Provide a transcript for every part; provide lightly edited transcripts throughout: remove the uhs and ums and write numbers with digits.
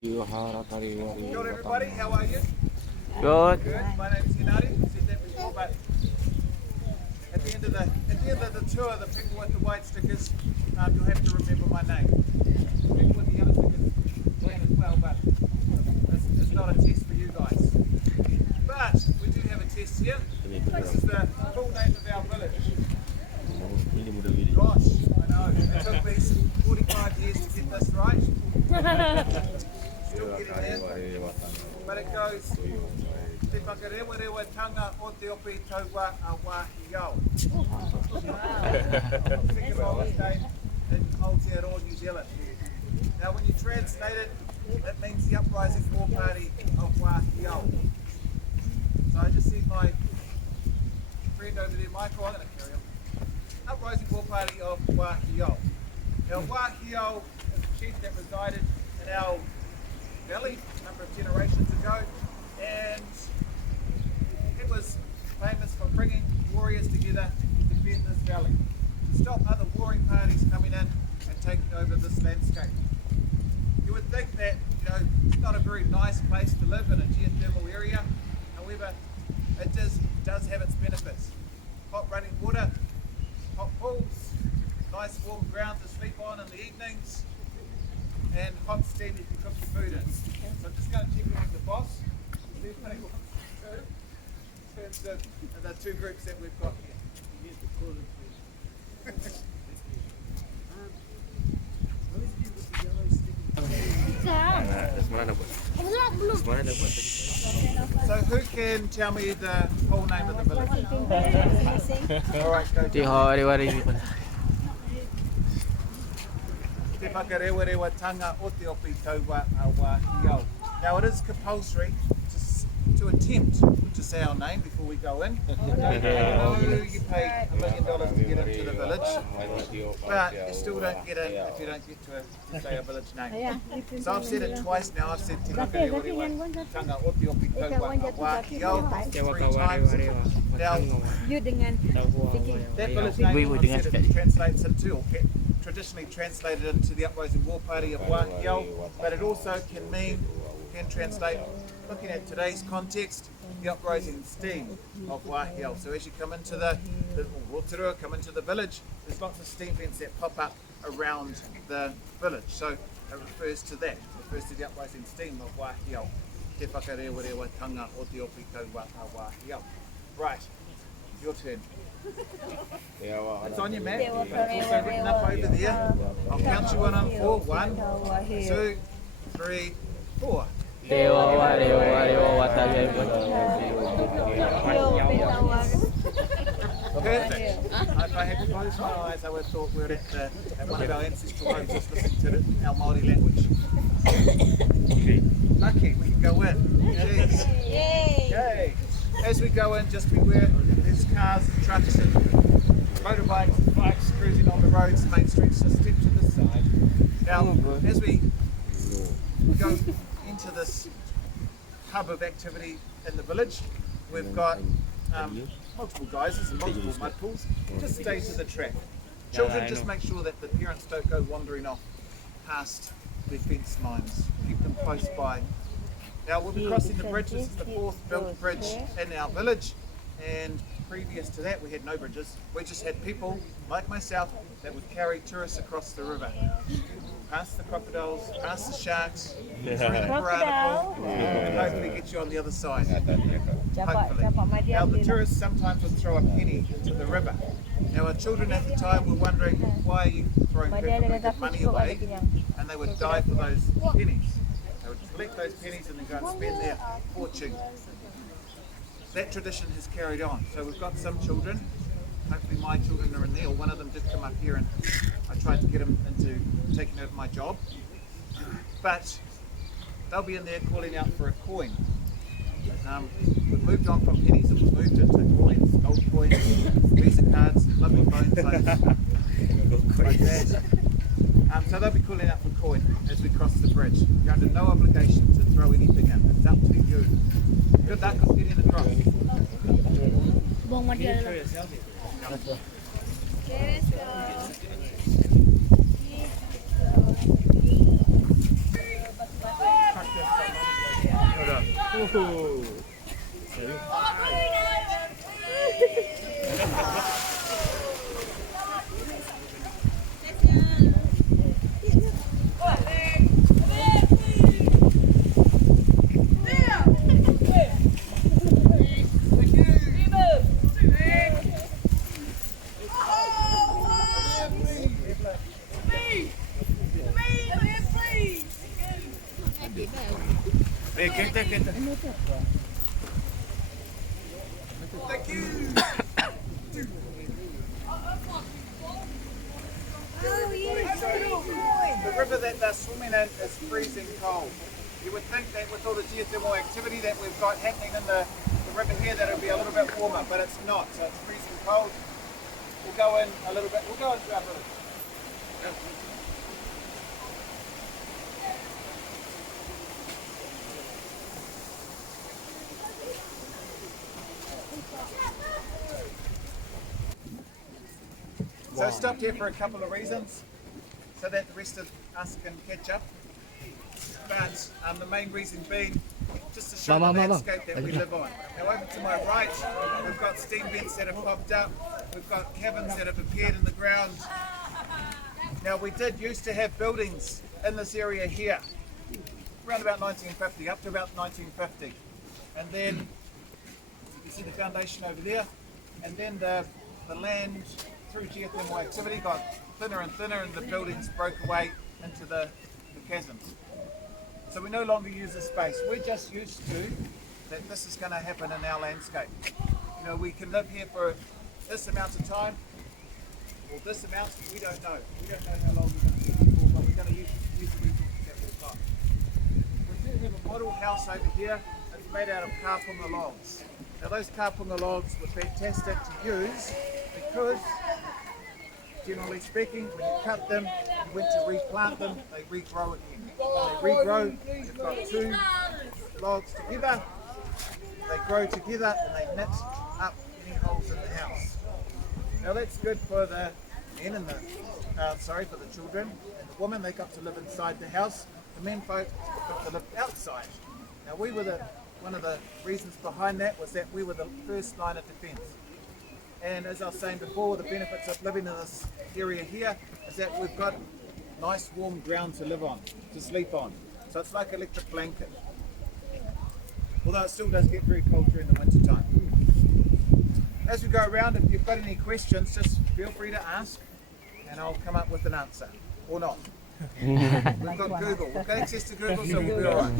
Kia everybody, how are you? Good. Good. My name is Hinari. Said that before, but at the end of the tour, the people with the white stickers, you'll have to remember my name. The people with the yellow stickers can as well, but it's not a test for you guys. But we do have a test here. This is the full name of our village. Gosh, I know. It took me 45 years to get this right. Still getting there. But it goes Te WHAKAREWAREWATANGA o te opi TAUA a WAHIAO. Second oldest name in Aotearoa, New Zealand. Now when you translate it, it means the uprising war party of WAHIAO. So I just see my friend over there, Michael, I'm going to carry on. Uprising war party of WAHIAO. Now WAHIAO is a chief that resided in our valley a number of generations ago, and it was famous for bringing warriors together to defend this valley, to stop other warring parties coming in and taking over this landscape. You would think that, it's not a very nice place to live in a geothermal area. However, it does have its benefits. Hot running water, hot pools, nice warm ground to sleep on in the evenings, and hot steam you can cook your food in. So I'm just going to check in with the boss, see what he wants to do in terms of the two groups that we've got here. So who can tell me the whole name of the village? Alright, go. Te Te WHAKAREWAREWATANGA o te opi TAUA a WAHIAO. Now it is compulsory to attempt to say our name before we go in. You pay $1 million to get into the village, but you still don't get in if you don't get to say a village name. So I've said it twice now. I've said Te WHAKAREWAREWATANGA o te opi TAUA a WAHIAO 3 times. Now that village name I've said it translates into, or traditionally translated into the uprising war party of WAHIAO, but it also can translate, looking at today's context, the uprising steam of WAHIAO. So as you come into the Rotorua, come into the village, there's lots of steam vents that pop up around the village. So it refers to that, it refers to the uprising steam of WAHIAO. Te WHAKAREWAREWATANGA o te opi TAUA a WAHIAO. Right, your turn. It's on your map, but it's also written up over there. I'll count you 1 on 4. 1, 2, 3, 4. Perfect. If I had to close my eyes, I would have thought we were at one of our ancestral homes just listening to our Maori language. Lucky, we can go in. Jeez. Yay. As we go in, just beware, there's cars, trucks and motorbikes and bikes cruising on the roads, main streets, just step to this side. Now, as we go into this hub of activity in the village, we've got multiple geysers and multiple mud pools. Just stay to the track. Children, just make sure that the parents don't go wandering off past their fence lines. Keep them close by. Now we'll be crossing the bridge. This is the 4th built bridge in our village, and previous to that we had no bridges. We just had people like myself that would carry tourists across the river, past the crocodiles, past the sharks, through the piranha pool, and hopefully get you on the other side. Hopefully. Now the tourists sometimes would throw a penny into the river. Now our children at the time were wondering, why are you throwing money away? And they would die for those pennies. They would collect those pennies and then go and spend their fortune. That tradition has carried on. So we've got some children, hopefully my children are in there, or one of them did come up here and I tried to get them into taking over my job. But they'll be in there calling out for a coin. We've moved on from pennies and we've moved into coins, gold coins, Visa cards, lovely phones like that. So they'll be calling out for coin as we cross the bridge. You're under no obligation to throw anything in. It's up to you. Good luck with getting across. Thank you. The river that they're swimming in is freezing cold. You would think that with all the geothermal activity that we've got happening in the river here that it'll be a little bit warmer, but it's not. So it's freezing cold. We'll go in a little bit. We'll go into our village. So I stopped here for a couple of reasons, so that the rest of us can catch up. But the main reason being just to show the landscape that we live on. Now over to my right, we've got steam vents that have popped up. We've got cabins that have appeared in the ground. Now we did used to have buildings in this area here, around about 1950, up to about 1950. And then, you can see the foundation over there, and then the land through geothermal activity got thinner and thinner and the buildings broke away into the chasms. So we no longer use this space. We're just used to that this is going to happen in our landscape. You know, we can live here for this amount of time, or this amount, we don't know. We don't know how long we're going to be here for, but we're going to use the resources that we've got. We do have a model house over here. It's made out of kāpunga logs. Now those kāpunga logs were fantastic to use because, generally speaking, when you cut them, you went to replant them, they regrow again. When they regrow, you've got two logs together, they grow together and they knit up any holes in the house. Now that's good for the men and for the children and the women. They got to live inside the house. The men folk got to live outside. Now we were one of the reasons behind that was that we were the first line of defence. And as I was saying before, the benefits of living in this area here is that we've got nice warm ground to live on, to sleep on. So it's like an electric blanket. Although it still does get very cold during the winter time. As we go around, if you've got any questions, just feel free to ask and I'll come up with an answer. Or not. We've got Google. We've got access to Google, so we'll be alright.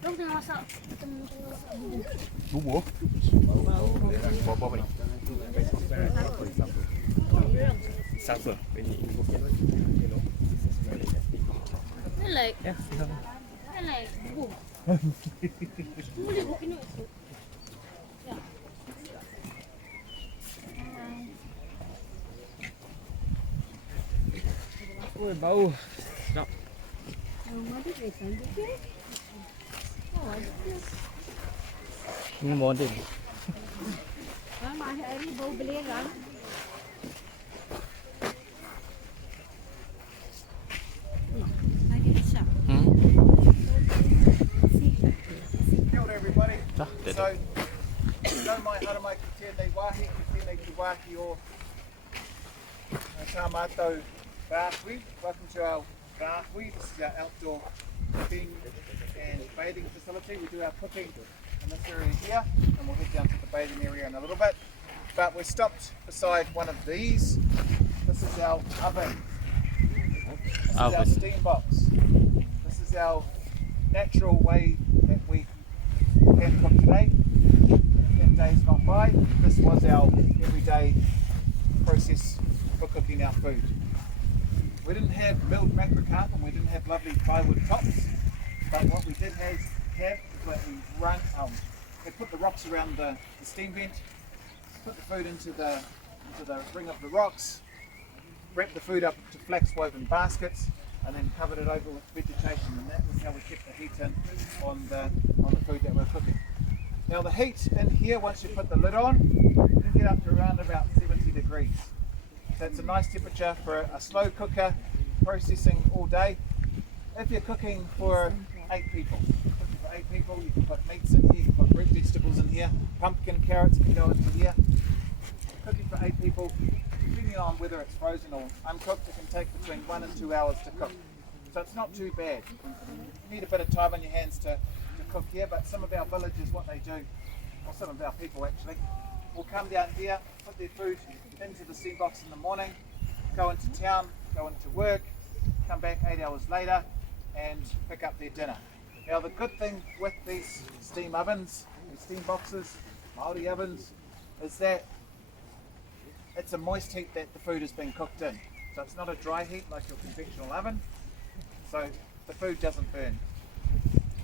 Dong tengah masak. Bubur? Bawa ni? Supper. I like bubur. Boleh bukan itu. Ya. Oi, bau. Sedap. Ada rekan juga. Ini model. Akhir hari bau belerang. Lagi besar. Kia ora everybody. So, no mai haramai ki tēnei wāhi, ki tēnei ki wāhi o tā mātou rāhui. Welcome to our rāhui. This is our outdoor cooking and bathing facility. We do our cooking in this area here, and we'll head down to the bathing area in a little bit. But we're stopped beside one of these. This is our oven. This is our steam box. This is our natural way that we can cook today. That day's gone by. This was our everyday process for cooking our food. We didn't have milled macrocarp, we didn't have lovely plywood tops, but what we did have is that we put the rocks around the steam vent, put the food into the into the ring of the rocks, wrapped the food up to flax woven baskets, and then covered it over with vegetation, and that was how we kept the heat in on the food that we're cooking. Now the heat in here, once you put the lid on, you can get up to around about 70 degrees. So it's a nice temperature for a slow cooker, processing all day. If you're cooking for 8 people, you can put meats in here, you can put root vegetables in here, pumpkin, carrots can go into here. Cooking for 8 people, depending on whether it's frozen or uncooked, it can take between 1 and 2 hours to cook. So it's not too bad. You need a bit of time on your hands to cook here, but some of our villages, what they do, or some of our people actually, will come down here, put their food into the steam box in the morning, go into town, go into work, come back 8 hours later and pick up their dinner. Now the good thing with these steam ovens, these steam boxes, Maori ovens, is that it's a moist heat that the food is being cooked in. So it's not a dry heat like your conventional oven, so the food doesn't burn.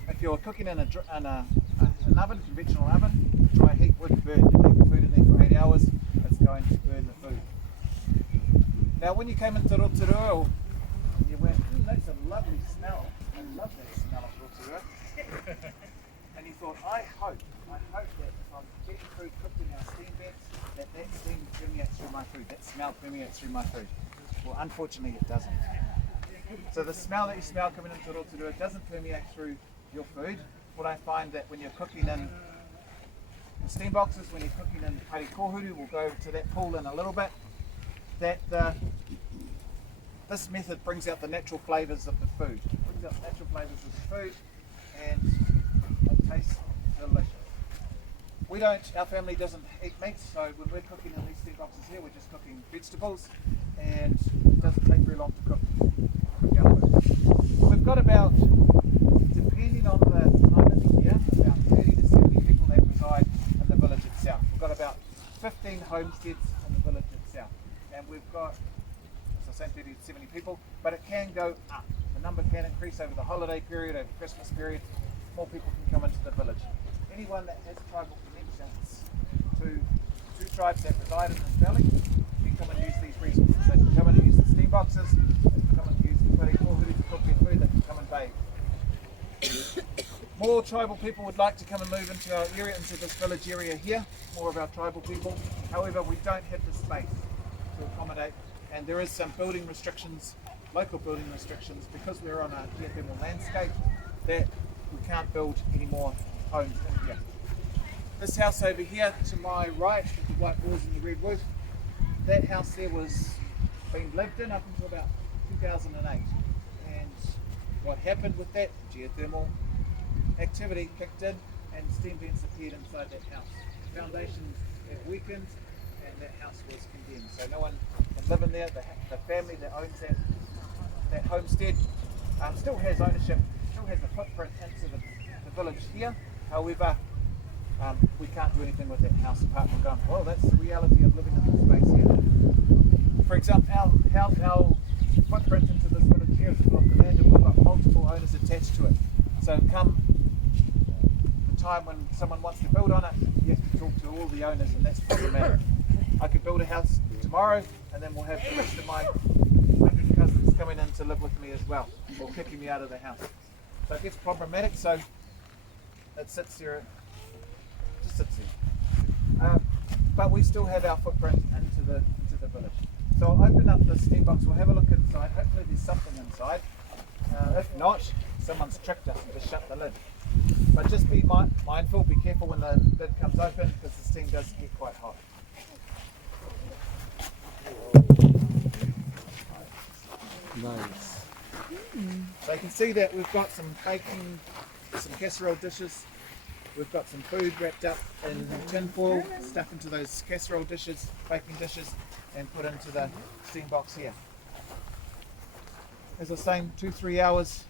If you're cooking in an oven, conventional oven, dry heat would burn. You leave the food in there for 8 hours, it's going to burn the food. Now when you came into Rotorua, you went, that's a lovely smell. I love that smell of Rotorua. And you thought, I hope that if I'm getting food cooked in our steam vents, that steam permeates through my food, that smell permeates through my food. Well, unfortunately it doesn't. So the smell that you smell coming into Rotorua doesn't permeate through your food. What I find that when you're cooking in steam boxes, when you're cooking in POHUTU, we'll go to that pool in a little bit, that this method brings out the natural flavours of the food. It brings out the natural flavours of the food, and it tastes delicious. Our family doesn't eat meat, so when we're cooking in these steam boxes here, we're just cooking vegetables, and it doesn't take very long to cook our food. We've got about, depending on the time of the year, about 30 to 70 people that reside in the village itself. We've got about 15 homesteads in the village itself, and we've got, as I say, 30 to 70 people, but it can go up. The number can increase over the holiday period, over Christmas period. More people can come into the village. Anyone that has tribal connections to 2 tribes that reside in this valley can come and use these resources. They can come and use the steam boxes, they can come and use the POHUTU to cook their food, they can come and bathe. More tribal people would like to come and move into our area, into this village area here, more of our tribal people. However, we don't have the space to accommodate, and there is some building restrictions, local building restrictions, because we're on a geothermal landscape, that we can't build any more homes in here. This house over here to my right with the white walls and the red roof, that house there was being lived in up until about 2008. And what happened with that, geothermal activity kicked in and steam vents appeared inside that house. The foundations had weakened and that house was condemned. So no one can live in there. The family that owns that homestead still has ownership, still has a footprint into the village here. However, we can't do anything with that house apart from going, well, that's the reality of living in this space here. For example, our footprint into this village here is a block of land and we've got multiple owners attached to it. So come the time when someone wants to build on it, you have to talk to all the owners, and that's problematic. I could build a house tomorrow and then we'll have the rest of my 100 cousins coming in to live with me as well, or kicking me out of the house. So it gets problematic, so it sits there, just sits there. But we still have our footprint into the village. So I'll open up the steam box, we'll have a look inside, hopefully there's something inside. If not, someone's tricked us and just shut the lid. But just be mindful, be careful when the lid comes open, because the steam does get quite hot. Nice. So you can see that we've got some baking, some casserole dishes. We've got some food wrapped up in tin foil, stuck into those casserole dishes, baking dishes, and put into the steam box here. As I was saying, 2-3 hours,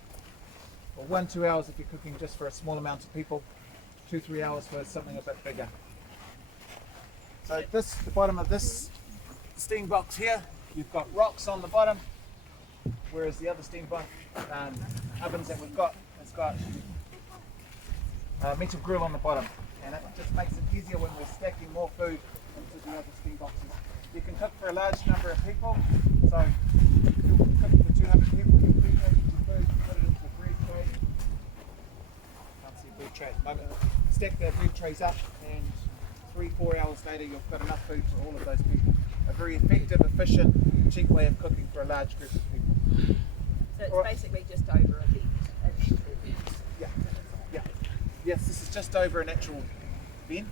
or 1-2 hours if you're cooking just for a small amount of people, 2-3 hours for something a bit bigger. So the bottom of this steam box here, you've got rocks on the bottom, whereas the other steam box ovens that we've got, it's got metal grill on the bottom, and it just makes it easier when we're stacking more food into the other steam boxes. You can cook for a large number of people. So if you're cooking for 200 people, you can put it into a bread tray. Can't see a bread tray at the moment. Stack the bread trays up, and 3-4 hours later you've got enough food for all of those people. A very effective, efficient, cheap way of cooking for a large group of people. So it's basically just over a vent. Yeah, yeah. Yes, this is just over an actual vent,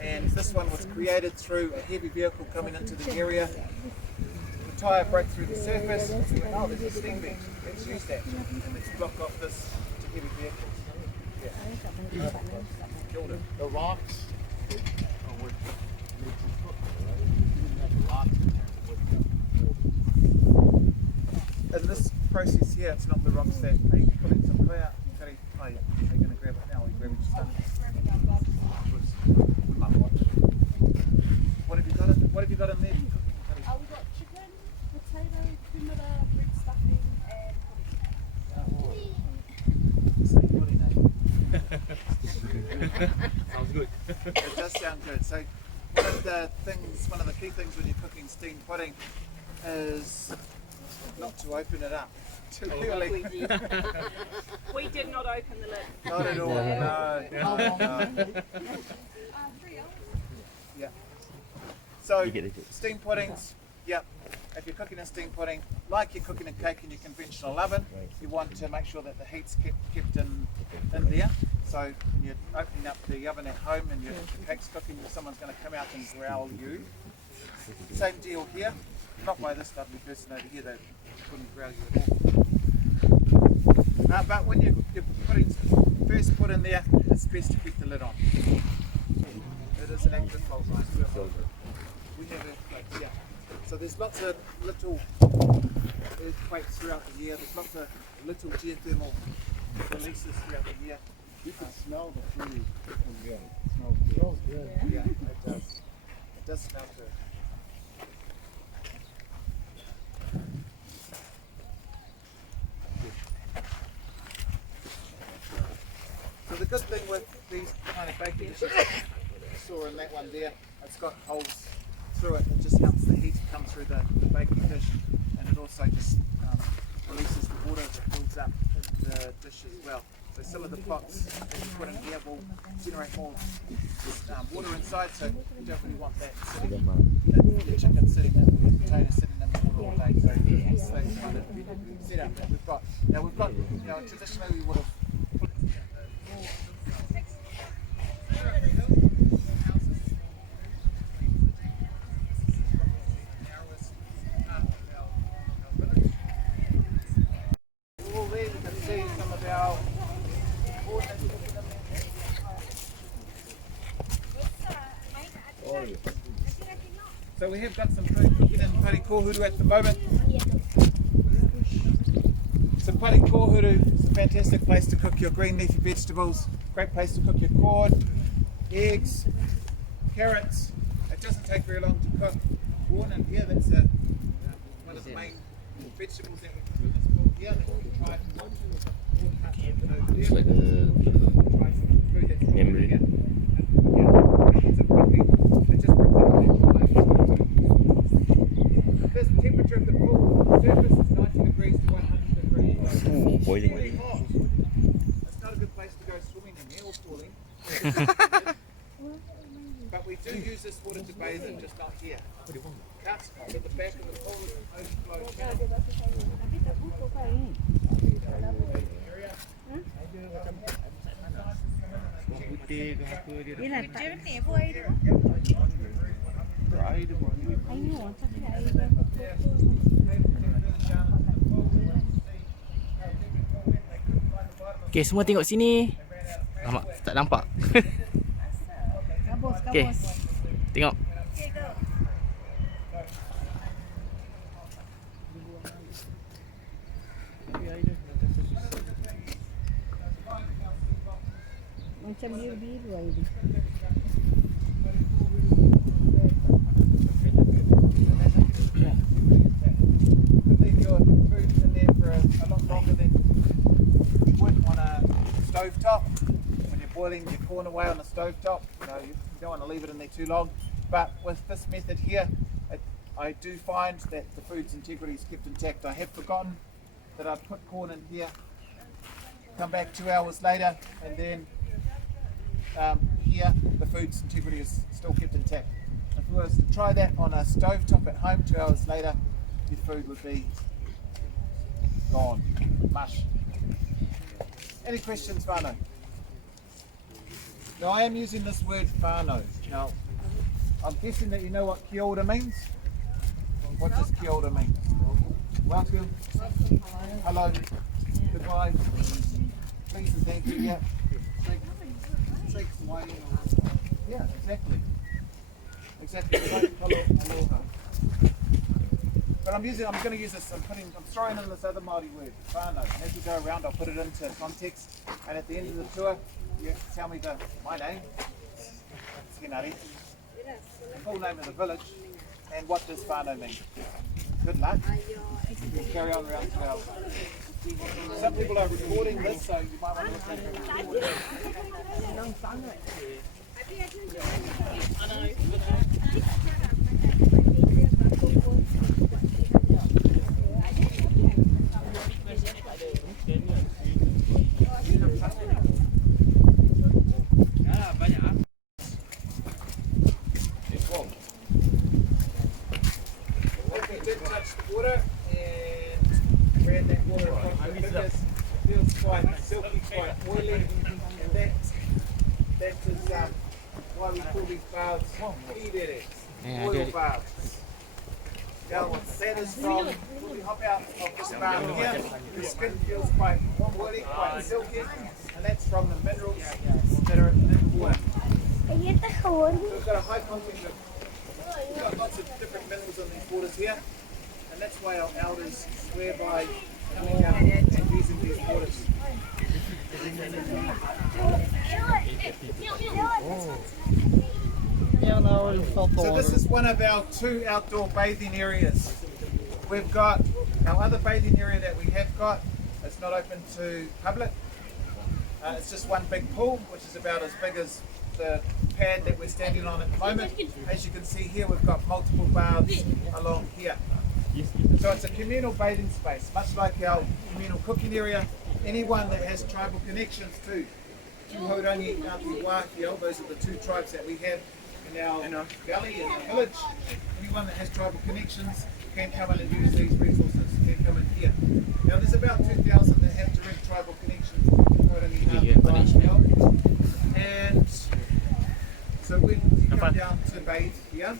and this one was created through a heavy vehicle coming into the area. The tyre broke through the surface, and we went, oh, there's a steam vent, let's use that. Let's block off this to heavy vehicles. Yeah. The rocks. In this process here, it's not the rocks that are you pulling some clay out. Are you going to grab it now? Are you grabbing your stuff? What have you got in? What have you got in there? We've got chicken, potato, kumara, bread stuffing, and pudding. Sounds good. It does sound good. So one of the key things when you're cooking steamed pudding is not to open it up too early. We did not open the lid. Not at all. No. Yeah. So steamed puddings. Yep. If you're cooking a steamed pudding, like you're cooking a cake in your conventional oven, you want to make sure that the heat's kept in there. So when you're opening up the oven at home and your cake's cooking, someone's going to come out and growl you. Same deal here. Not by this lovely person over here, they wouldn't growl you at all. But when your pudding's first put in there, it's best to keep the lid on. It is an active fault line. We have earthquakes, yeah. So there's lots of little earthquakes throughout the year. There's lots of little geothermal releases throughout the year. You can smell the food. Yeah, it smells good. Yeah, it does. It does smell good. So the good thing with these kind of baking dishes, you saw in that one there, it's got holes through it. It just helps the heat come through the baking dish, and it also just releases the water that builds up in the dish as well. So some of the pots that you put in here will generate more water inside, so you don't really want that sitting, the chicken sitting in, the potato sitting in the water all day. So that's the kind of setup that we've got. Now we've got, traditionally we would have put all there. You can see some of our So we have got some food cooking in Pari Kohuru at the moment. So Pari Kohuru is a fantastic place to cook your green leafy vegetables, great place to cook your corn, eggs, carrots. It doesn't take very long to cook. Corn in here, that's one of the main vegetables that we cook in this book here. Try It's like a memory. This temperature of the pool surface is 90 degrees to 100 degrees. Ooh, boiling. Really hot. It's not a good place to go swimming in here or pooling. But we do use this water to bathe in, just not here. Cuts at the back of the pool is an overflow channel. Putih ke apa dia dah. Yelah, tak Dry dia pun. I know, tapi air Okay, semua tengok sini. Nampak? Tak nampak. Okay, tengok. macam biru-biru air dia. Leave your food in there for a lot longer than you would on a stove top. When you're boiling your corn away on the stove top, you don't want to leave it in there too long. But with this method here, it I do find that the food's integrity is kept intact. I have forgotten that I put corn in here, come back 2 hours later, and then here the food's integrity is still kept intact. If we was to try that on a stovetop at home 2 hours later, your food would be gone, mush. Any questions, whānau? Now I am using this word whānau. Now I'm guessing that you know what kia ora means. What does kia ora mean? Welcome, hello, goodbye, please and thank you. Yeah, yeah, exactly. Hello, aloha. But I'm going to use this. I'm throwing in this other Maori word, whānau. And as we go around, I'll put it into context. And at the end of the tour, you have to tell me my name, Skinari, the full name of the village, and what does whānau mean. Good luck. We'll carry on around 2 hours. Some people are recording this, so you might want to listen to it. We did touch the water and ran that water across the fingers. It feels quite silky, quite oily, and that is why we call these baths oil baths. Now that is from, when we hop out of this bath here, the skin feels quite oily, quite silky, and that's from the minerals that are in the water. So we've got a high content of, we've got lots of different minerals in these waters here, and that's why our elders swear by coming out and using these waters. So this is one of our 2 outdoor bathing areas. We've got our other bathing area that we have got. It's not open to public. It's just one big pool, which is about as big as the pad that we're standing on at the moment. As you can see here, we've got multiple baths along here. So it's a communal bathing space, much like our communal cooking area. Anyone that has tribal connections to Tuhorangi, Ngāti WAHIAO, those are the 2 tribes that we have in our valley, in our village. Anyone that has tribal connections can come in and use these resources, can come in here. Now there's about 2,000 that have direct tribal connections to Tuhorangi, Ngāti WAHIAO. And so when you come down to bathe here,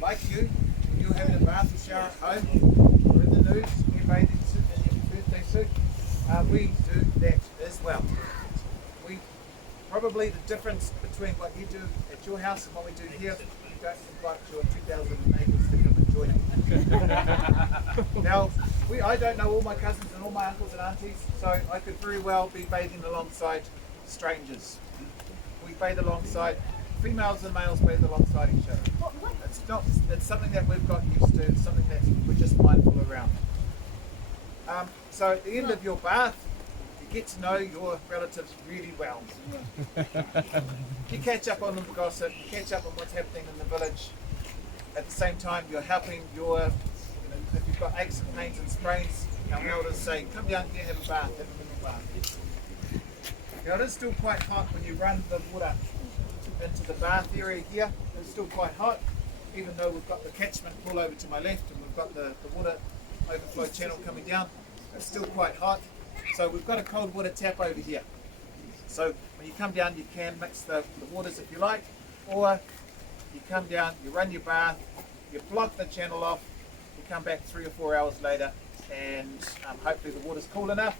like you, when you're having a bath or shower at home, or in the nude, in your bathing suit, in your birthday suit, we do that as well. Probably the difference between what you do at your house and what we do here, you don't invite your 2,000 neighbours to come and join you. Now, I don't know all my cousins and all my uncles and aunties, so I could very well be bathing alongside strangers. We bathe alongside, females and males bathe alongside each other. It's something that we've got used to, it's something that we're just mindful around. So at the end of your bath, get to know your relatives really well. You catch up on the gossip, you catch up on what's happening in the village. At the same time, you're helping if you've got aches and pains and sprains, our elders say, come down here, have a bath, have a mineral bath. Now it is still quite hot when you run the water into the bath area here. It's still quite hot, even though we've got the catchment pool over to my left and we've got the water overflow channel coming down. It's still quite hot. So we've got a cold water tap over here. So when you come down, you can mix the waters if you like, or you come down, you run your bath, you block the channel off, you come back 3 or 4 hours later, and hopefully the water's cool enough,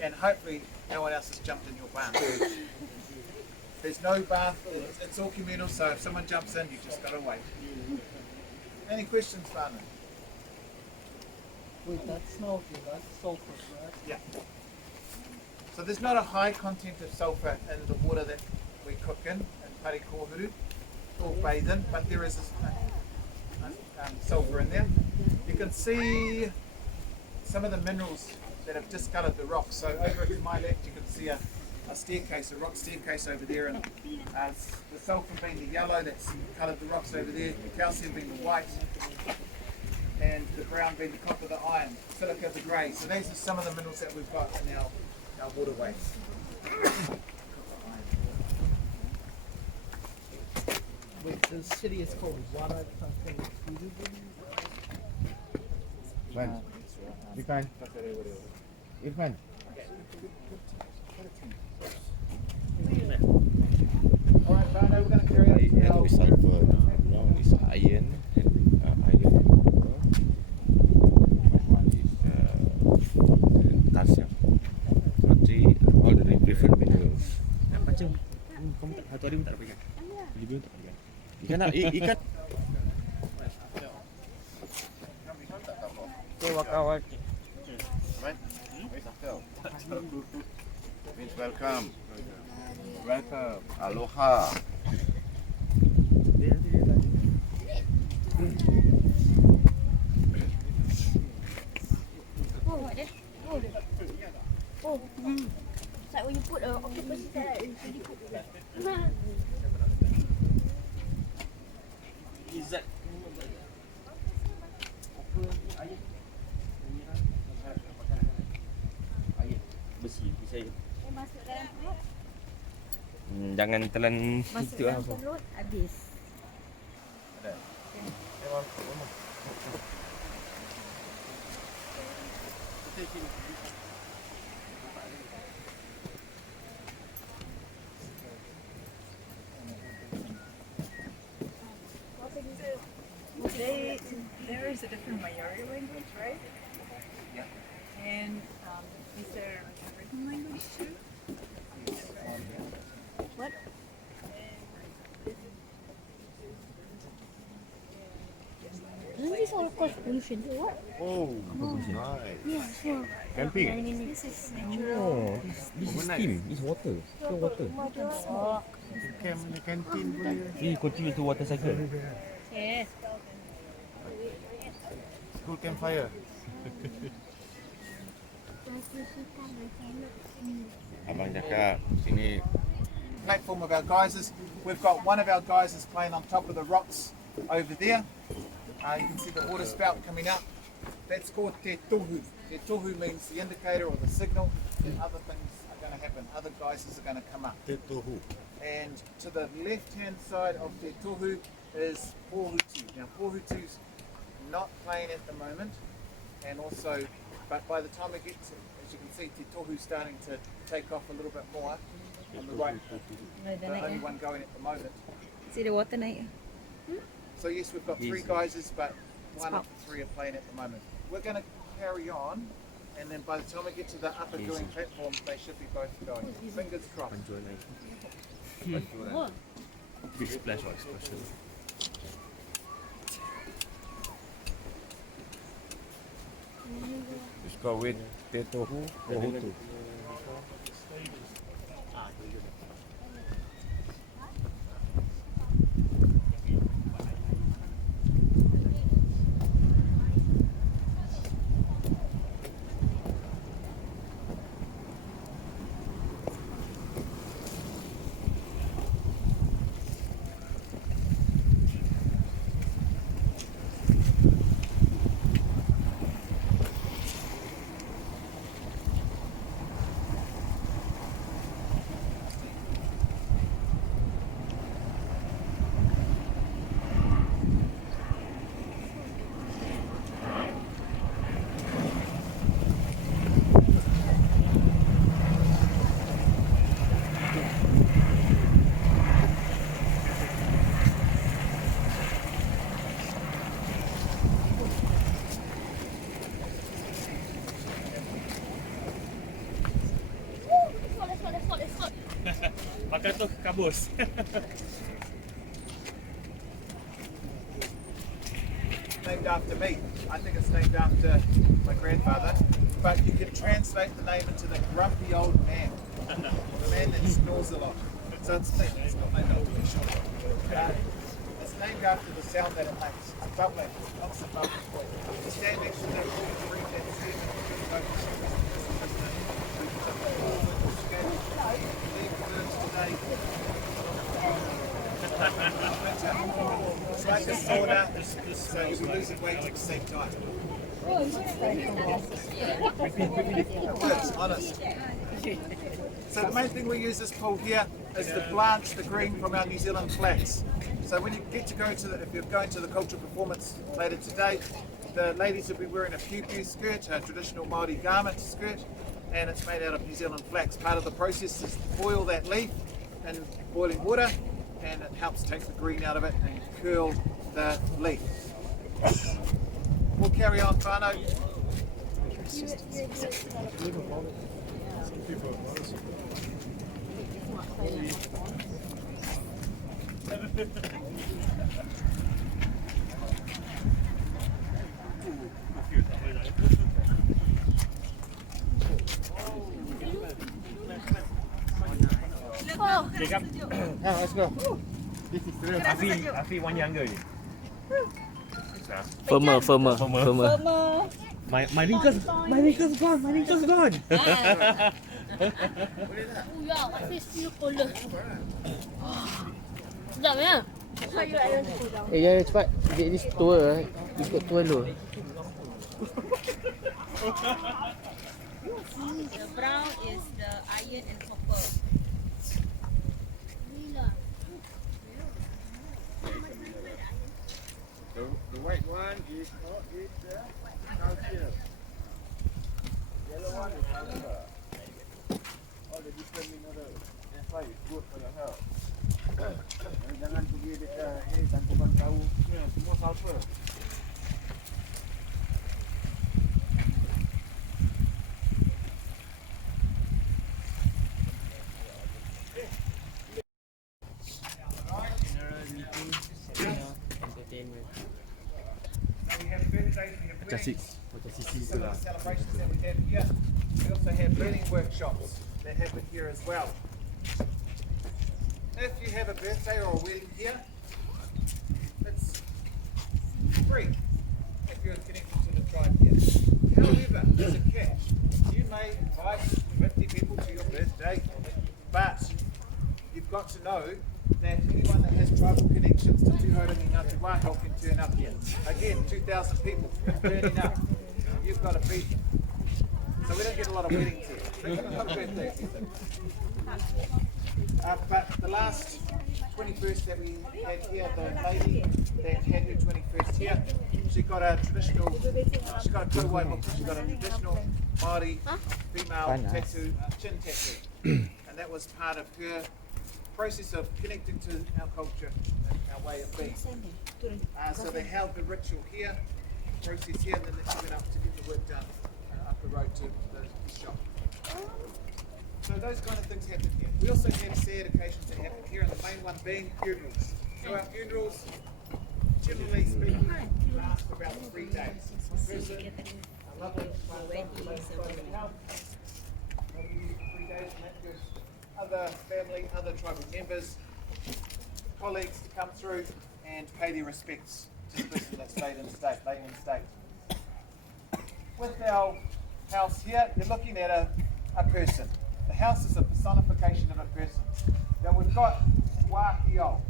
and hopefully no one else has jumped in your bath. There's no bath, it's all communal, so if someone jumps in, you just got to wait. Any questions, Whānau? Wait, that's not that's sulfur, right? Yeah. So there's not a high content of sulfur in the water that we cook in POHUTU or bathe in, but there is sulfur in there. You can see some of the minerals that have discoloured the rocks. So over to my left you can see a staircase, a rock staircase over there, and the sulphur being the yellow that's coloured the rocks over there, the calcium being the white, and the brown being the copper, the iron, silica the grey. So these are some of the minerals that we've got in our waterways. Wait, the city is called Wara something. Irfan. Irfan. Alright, Barno, we're going to carry out And with sulfur. Now is iron and iron and copper. That one is calcium. So three all the different minerals. Macam kamu tak satu hari pun tak dapat ikan. Libur tak dapat ikan. Ikan nak ikan. Okay, wakawaki. Right? Means welcome. Welcome. Aloha. Oh, what there? Oh. It's like when you put a octopus inside, right? You put Izzat. Besi saya. masuk dalam perut. Jangan telan Masuk itu dalam apa. perut, habis. There is a different Maori language, right? Yeah. And is there a written language too? What? Isn't this all cause pollution? What? Oh, nice. Yeah, sure. Camping. This is natural. Oh, this is steam. It's water. Pure water. Camp ni kantin pun dia. Ini contribute to water cycle. Yes. School campfire. Abang cakap sini platform of our geysers. We've got one of our geysers playing on top of the rocks over there. You can see the water spout coming up. That's called te tohu. Te tohu means the indicator or the signal that other things are going to happen. Other geysers are going to come up. te tohu. And to the left-hand side of te tohu is POHUTU. Now POHUTU's not playing at the moment, and also, but by the time we get to, as you can see, te tohu's starting to take off a little bit more on the right. The only one going at the moment. See the water night. So yes, we've got three geysers, but one of the three are playing at the moment. We're going to carry on, and then by the time we get to the upper going platform, they should be both going. Fingers crossed. Big splash or explosion. Let's go with te tohu. POHUTU. Makan tu kabus. Named after me. I think it's named after my grandfather. But you can translate the name into the grumpy old man. The man that snores a lot. So it's not named after me, sure. It's named after the sound that it makes. It's bubbling. It's constant bubbling. You stand next to that pool and read that statement. It's like a sauna, so you'll be losing weight at the same time. It works, honest. So the main thing we use this pool here is to blanch the green from our New Zealand flags. So when you get to go to the, if you're going to the cultural performance later today, the ladies will be wearing a POHUTU skirt, a traditional Maori garment skirt, and it's made out of New Zealand flags. Part of the process is to boil that leaf in boiling water, and it helps take the green out of it and curl the leaf. We'll carry on, whānau. Okay, come. Let's go. This is real. Afi one younger ni. Firmer. My wrinkles gone. Oh ya, my face feel colder. Sekejap ya. Ya cepat. This tua. Ikut tua dulu. The brown is the iron and copper. The white one is the culture. Yellow one is culture. All the different mineral. That's why it's good for your health. Jangan pergi dekat tanpa tahu. Semua sulfur. Some of the celebrations that we have here, we also have learning workshops that happen here as well. If you have a birthday or a wedding here, it's free if you're connected to the tribe here. However, there's a catch. You may invite 50 people to your birthday, but you've got to know that anyone that has tribal connections to TOHU and Ngāti Wāhio can turn up here. Again, 2,000 people turning up. You've got to feed them. So we don't get a lot of weddings here. We get a lot of birthdays here. But the last 21st that we had here, the lady that had her 21st here, she got a traditional, she got a TAUA book, she got a traditional Maori female tattoo, chin tattoo. And that was part of her process of connecting to our culture and our way of being. So they held the ritual here, process here, and then they went up to get the work done up the road to the shop. So those kind of things happen here. We also have sad occasions that happen here, and the main one being funerals. So our funerals, generally speaking, last for about 3 days. Person, a lovely house, 3 days, and that gives other family, other tribal members, colleagues to come through and pay their respects to the person that's laying in state. With our house here, you're looking at a person. The house is a personification of a person. Now we've got WAHIAO,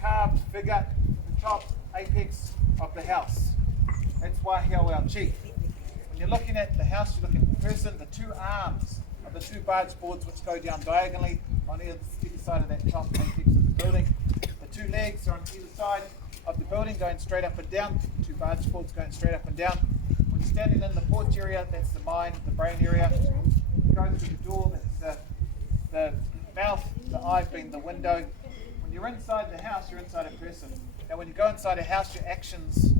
carved figure at the top apex of the house. That's WAHIAO, our chief. When you're looking at the house, you're looking at the person, the two arms of the two barge boards which go down diagonally on either side of that top apex of the building. The two legs are on either side of the building going straight up and down, two barge boards going straight up and down. When you're standing in the porch area, that's the mind, the brain area. Go through the door, that's the mouth, the eye being the window. When you're inside the house, you're inside a person. Now when you go inside a house, your actions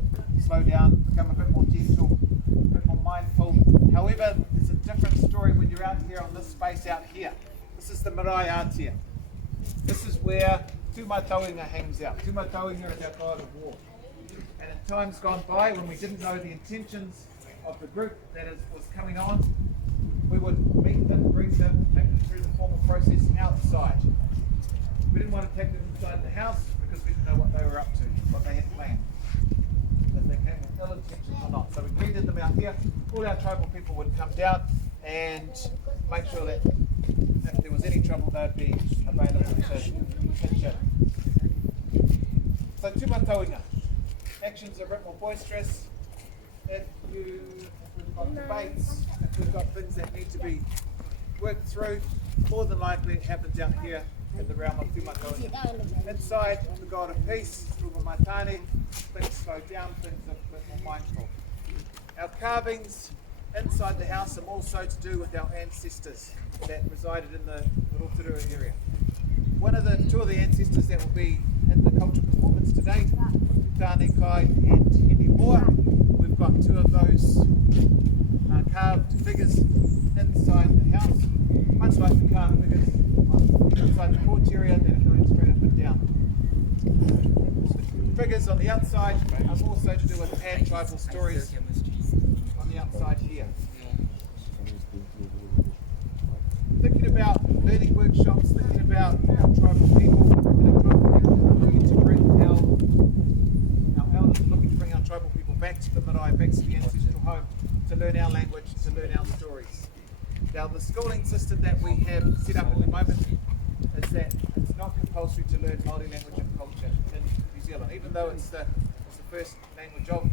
slow down, become a bit more gentle, a bit more mindful. However, there's a different story when you're out here on this space out here. This is the marae ātia. This is where Tūmatauinga hangs out. Tūmatauinga is our god of war. And in times gone by, when we didn't know the intentions of the group that was coming on, we would meet them, greet them, take them through the formal process outside. We didn't want to take them inside the house because we didn't know what they were up to, what they had planned. If they came with ill intentions or not. So we greeted them out here. All our tribal people would come down and make sure that if there was was any trouble, they'd be available to pitch in. So tūmataunga. Actions are a bit more boisterous. If we've got debates, if we've got things that need to be worked through, more than likely it happens out here in the realm of tūmataunga. Inside, the God of peace, Rumamatane, things slow down, things are a bit more mindful. Our carvings inside the house are also to do with our ancestors that resided in the Rotorua area. Two of the ancestors that will be in the cultural performance today, Tāne Kai and Hene Moa. We've got two of those carved figures inside the house, much like the carved figures inside the porch area that are going straight up and down. The figures on the outside are also to do with pan tribal stories on the outside here. Thinking about learning workshops, thinking about our tribal people, and our tribal people looking to bring our elders looking to bring our tribal people back to the marae, back to the ancestral home, to learn our language, to learn our stories. Now the schooling system that we have set up at the moment is that it's not compulsory to learn Māori language and culture in New Zealand, even though it's the first official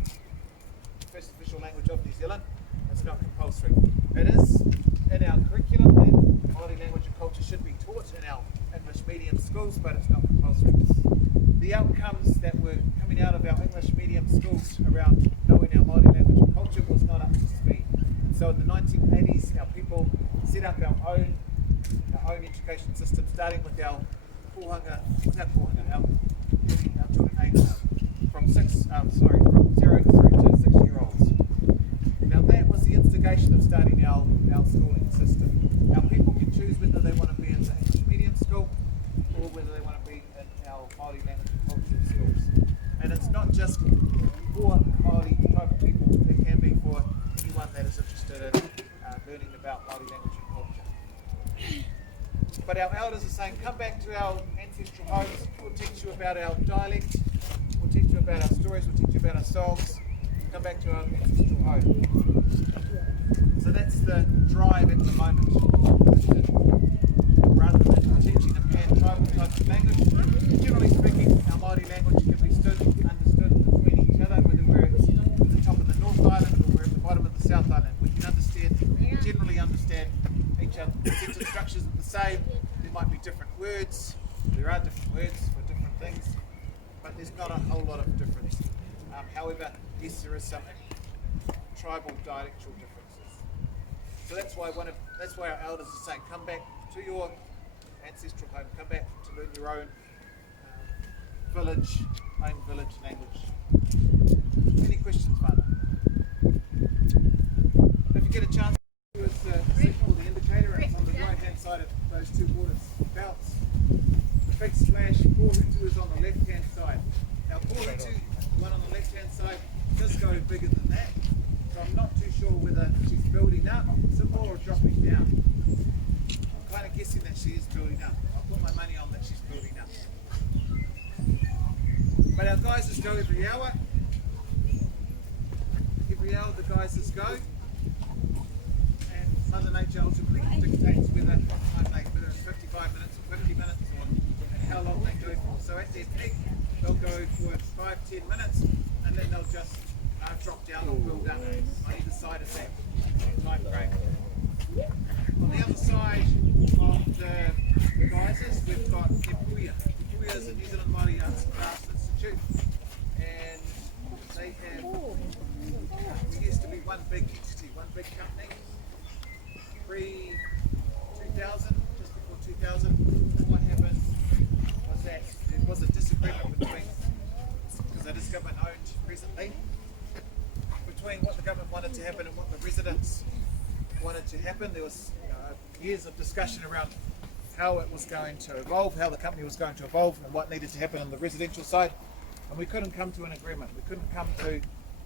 language of New Zealand. It's not compulsory. It is in our curriculum that Māori language and culture should be taught in our English medium schools, but it's not compulsory. The outcomes that were coming out of our English medium schools around knowing our Māori language and culture was not up to speed. And so in the 1980s, our people set up our own education system, starting with our our children aged from 0 through to 6-year-olds. Now that was the instigation of starting our schooling system. Our people can choose whether they want to be in the English medium school or whether they want to be in our Māori language and cultural schools. And it's not just for Māori type of people, it can be for anyone that is interested in learning about Māori language and culture. But our elders are saying, come back to our ancestral homes, we'll teach you about our dialect, we'll teach you about our stories, we'll teach you about our songs, come back to our ancestral home. So that's the drive at the moment. Rather than teaching a pan-tribal type of language, generally speaking, our Māori language can be understood between each other, whether we're at the top of the North Island or we're at the bottom of the South Island. We can generally understand each other. The sentence structures are the same. There might be different words. There are different words for different things, but there's not a whole lot of difference. However, yes, there is some tribal dialectal differences. So that's why our elders are saying, come back to your ancestral home, come back to learn your own village language. Any questions, Father? If you get a chance, it's the indicator, and it's on the right hand side of those two water spouts. The big splash POHUTU is on the left hand side. Now POHUTU, the one on the left hand side, does go bigger than that. So I'm not too sure whether she's building up some more or dropping down. I'm kind of guessing that she is building up. I'll put my money on that she's building up. But our geysers go every hour. Every hour the geysers go. And Mother Nature ultimately dictates whether it's 55 minutes or 50 minutes or how long they go for. So at their peak, they'll go for 5-10 minutes and then they'll just drop down or build up on either side of that time frame. On the other side of the geysers, we've got Te Puia. Te Puia is a New Zealand Māori Arts and Crafts Institute, and they have, we used to be one big entity, one big company. Pre-2000, just before 2000, what happened was that there was a disagreement between, because it is government owned presently, between what the government wanted to happen and what the residents wanted to happen. There was years of discussion around how it was going to evolve, how the company was going to evolve, and what needed to happen on the residential side. And we couldn't come to an agreement. We couldn't come to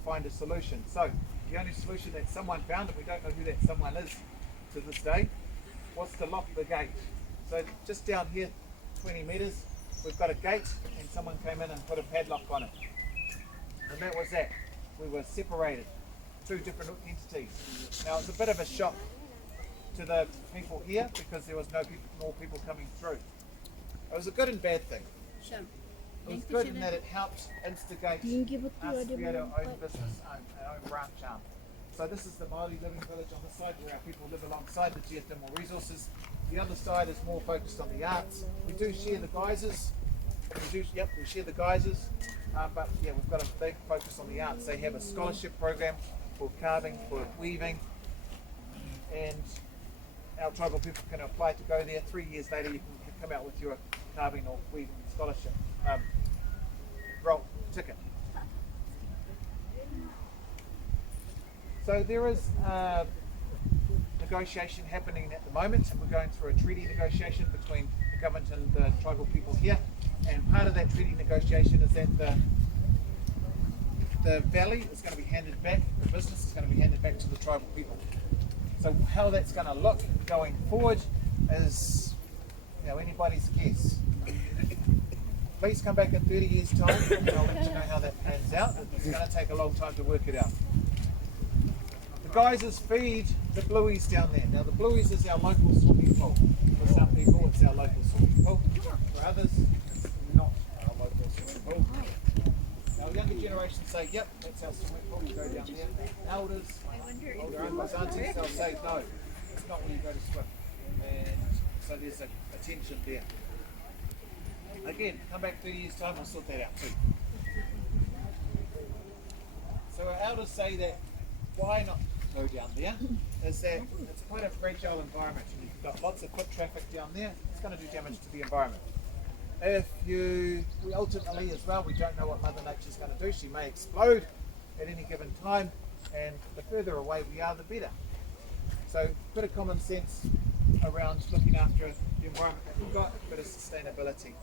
find a solution. So the only solution that someone found, and we don't know who that someone is to this day, was to lock the gate. So just down here, 20 metres, we've got a gate, and someone came in and put a padlock on it. And that was that. We were separated, two different entities. Now it's a bit of a shock to the people here because there was more people coming through. It was a good and bad thing. It was good in that it helped instigate us to create our own business, our own branch arm. So this is the Maori living village on the side where our people live alongside the geothermal resources. The other side is more focused on the arts. We do share the geysers. We share the geysers. But yeah, we've got a big focus on the arts. They have a scholarship program for carving, for weaving, and our tribal people can apply to go there. 3 years later, you can come out with your carving or weaving scholarship roll ticket. So there is negotiation happening at the moment, and we're going through a treaty negotiation between the government and the tribal people here. And part of that treaty negotiation is that the valley is going to be handed back, the business is going to be handed back to the tribal people. So how that's going to look going forward is, anybody's guess. Please come back in 30 years' time and I'll let you know how that pans out. It's going to take a long time to work it out. The geysers feed the blueies down there. Now the blueies is our local swimming pool. For some people it's our local swimming pool. For others it's not our local swimming pool. Our younger generation say, yep, that's our swimming pool, we go down there. Elders, older uncles, aunties, they'll say, no, it's not where you go to swim. And so there's a tension there. Again, come back 30 years' time, we'll sort that out too. So our elders say that why not go down there is that it's quite a fragile environment. You've got lots of foot traffic down there, it's going to do damage to the environment. We ultimately as well, we don't know what Mother Nature's going to do. She may explode at any given time, and the further away we are, the better. So a bit of common sense around looking after the environment that we've got, a bit of sustainability.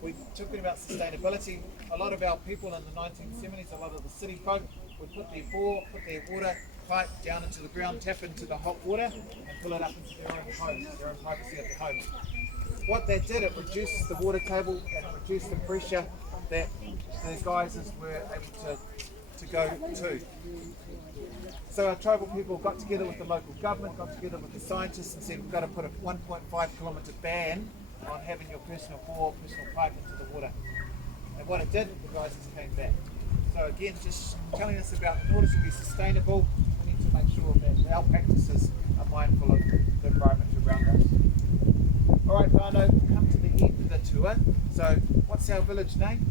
We're talking about sustainability. A lot of our people in the 1970s, a lot of the city folk would put their water pipe down into the ground, tap into the hot water and pull it up into their own homes, their own privacy of the homes. What that did, it reduced the water table and reduced the pressure that those geysers were able to go to. So our tribal people got together with the local government, got together with the scientists and said we've got to put a 1.5 kilometre ban on having your personal bore, personal pipe into the water. And what it did, the geysers came back. So again, just telling us about in order to be sustainable, we need to make sure that our practices are mindful of the environment around us. Alright whānau, come to the end of the tour. So what's our village name?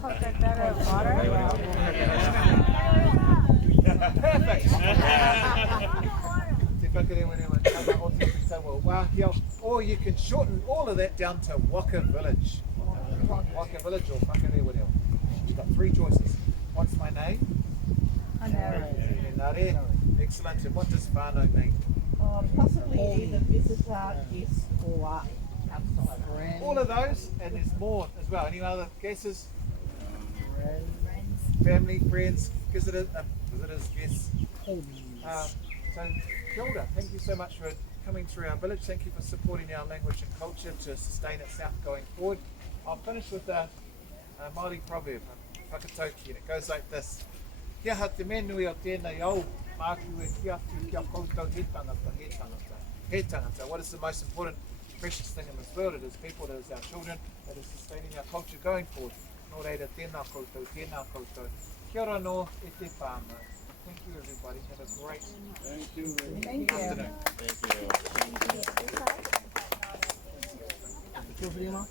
Perfect! WAHIAO, or you can shorten all of that down to Waka Village. Waka Village or WHAKAREWAREWATANGA. You've got three choices. What's my name? Enare. Excellent. And what does whānau mean? Possibly either visitor, guest, or friend. All of those, and there's more as well. Any other guesses? Family, friends, visitors, guests. So, kia ora. Thank you so much for coming through our village. Thank you for supporting our language and culture to sustain itself going forward. I'll finish with a Maori proverb, whakatauki, and it goes like this. Kia ha te menui o tēnei au, māku e kia atu kia koutou he tangata, he tangata. He tangata. What is the most important, precious thing in this world? It is people, it is our children, it is sustaining our culture going forward. Nō reira, tēnā koutou, tēnā koutou. Kia ora no e te whānau. Thank you everybody, have a great afternoon. Thank you.